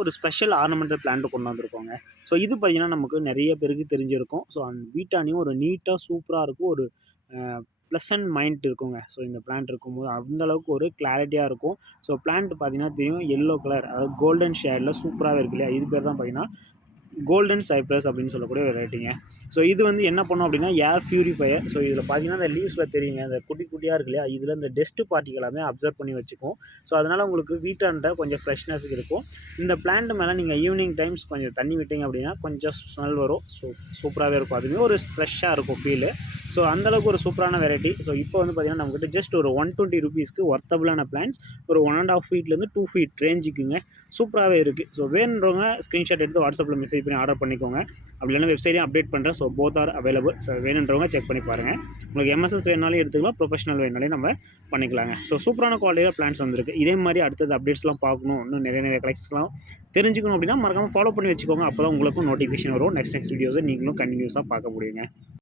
ஒரு special ornamental plant கொண்டு வந்திருக்கோங்க. So இது பார்த்தீங்கன்னா, நமக்கு நெறைய பேருக்கு தெரிஞ்சிருக்கும். ஸோ அந்த வீட்டாண்டையும் ஒரு நீட்டா சூப்பரா இருக்கும். ஒரு ப்ளசன்ட் மைண்ட் இருக்குங்க. ஸோ இந்த பிளான்ட் இருக்கும்போது அந்த அளவுக்கு ஒரு கிளாரிட்டியா இருக்கும். ஸோ பிளான்ட் பார்த்தீங்கன்னா தெரியும் எல்லோ கலர் அதாவது கோல்டன் ஷேட்ல சூப்பராவே இருக்கு இல்லையா? இது பேர் தான் பார்த்தீங்கன்னா கோல்டன் சைப்ரஸ் அப்படின்னு சொல்லக்கூடிய வெரைட்டிங்க. ஸோ இது வந்து என்ன பண்ணும் அப்படின்னா ஏர் பியூரிஃபையர். ஸோ இதில் பார்த்தீங்கன்னா அந்த லீவ்ஸில் தெரியுங்க அந்த குட்டி குட்டியாக இருக்கு இல்லையா? இதில் இந்த டஸ்ட்டு பார்ட்டிகள் எல்லாமே அப்சர்வ் பண்ணி வச்சுக்கும். ஸோ அதனால் உங்களுக்கு வீட்டாண்ட கொஞ்சம் ஃப்ரெஷ்னஸ் இருக்கும். இந்த பிளான்ட் மேலே நீங்கள் ஈவினிங் டைம்ஸ் கொஞ்சம் தண்ணி விட்டீங்க அப்படின்னா கொஞ்சம் ஸ்மெல் வரும். ஸோ சூப்பராகவே இருக்கும். அதுவுமே ஒரு ஃப்ரெஷ்ஷாக இருக்கும் ஃபீலு. ஸோ அந்தளவுக்கு ஒரு சூப்பரான வெரைட்டி. ஸோ இப்போ வந்து பார்த்தீங்கன்னா நம்மக்கிட்ட ஜஸ்ட் ஒரு 120 ரூபீஸ்க்கு ஒர்த்தபுளான பிளான்ஸ் ஒரு 1½ ஃபீட்லேருந்து 2 ஃபீட் ரேஞ்சுக்குங்க சூப்பராகவே இருக்குது. ஸோ வேணுன்றவங்க ஸ்க்ரீன்ஷாட் எடுத்து வாட்ஸ்அப்பில் மெசேஜ் பண்ணி ஆர்டர் பண்ணிக்கோங்க. அப்படி இல்லைனா வெப்சைட்டையும் அப்டேட் பண்ணுறேன். So both are available. So வேணுன்றவங்க செக் பண்ணி பாருங்கள். உங்களுக்கு எம்எஸ்எஸ் வேணாலும் எடுத்துக்கலாம், ப்ரொஃபஷனல் வேணாலும் நம்ம பண்ணிக்கலாங்க. ஸோ சூப்பரான குவாலிட்டியில் பிளான்ஸ் வந்திருக்கு. இதே மாதிரி அடுத்தது அப்டேட்ஸ்லாம் பார்க்கணும், இன்னும் நிறைய கலெக்ஷன்ஸ்லாம் தெரிஞ்சுக்கணும் அப்படின்னா மறக்காமல் ஃபாலோ பண்ணி வச்சுக்கோங்க. அப்போ தான் உங்களுக்கும் நோட்டிஃபிகேஷன் வரும். நெக்ஸ்ட் வீடியோஸை நீங்களும் கண்டினியூஸாக பார்க்க முடியுங்க.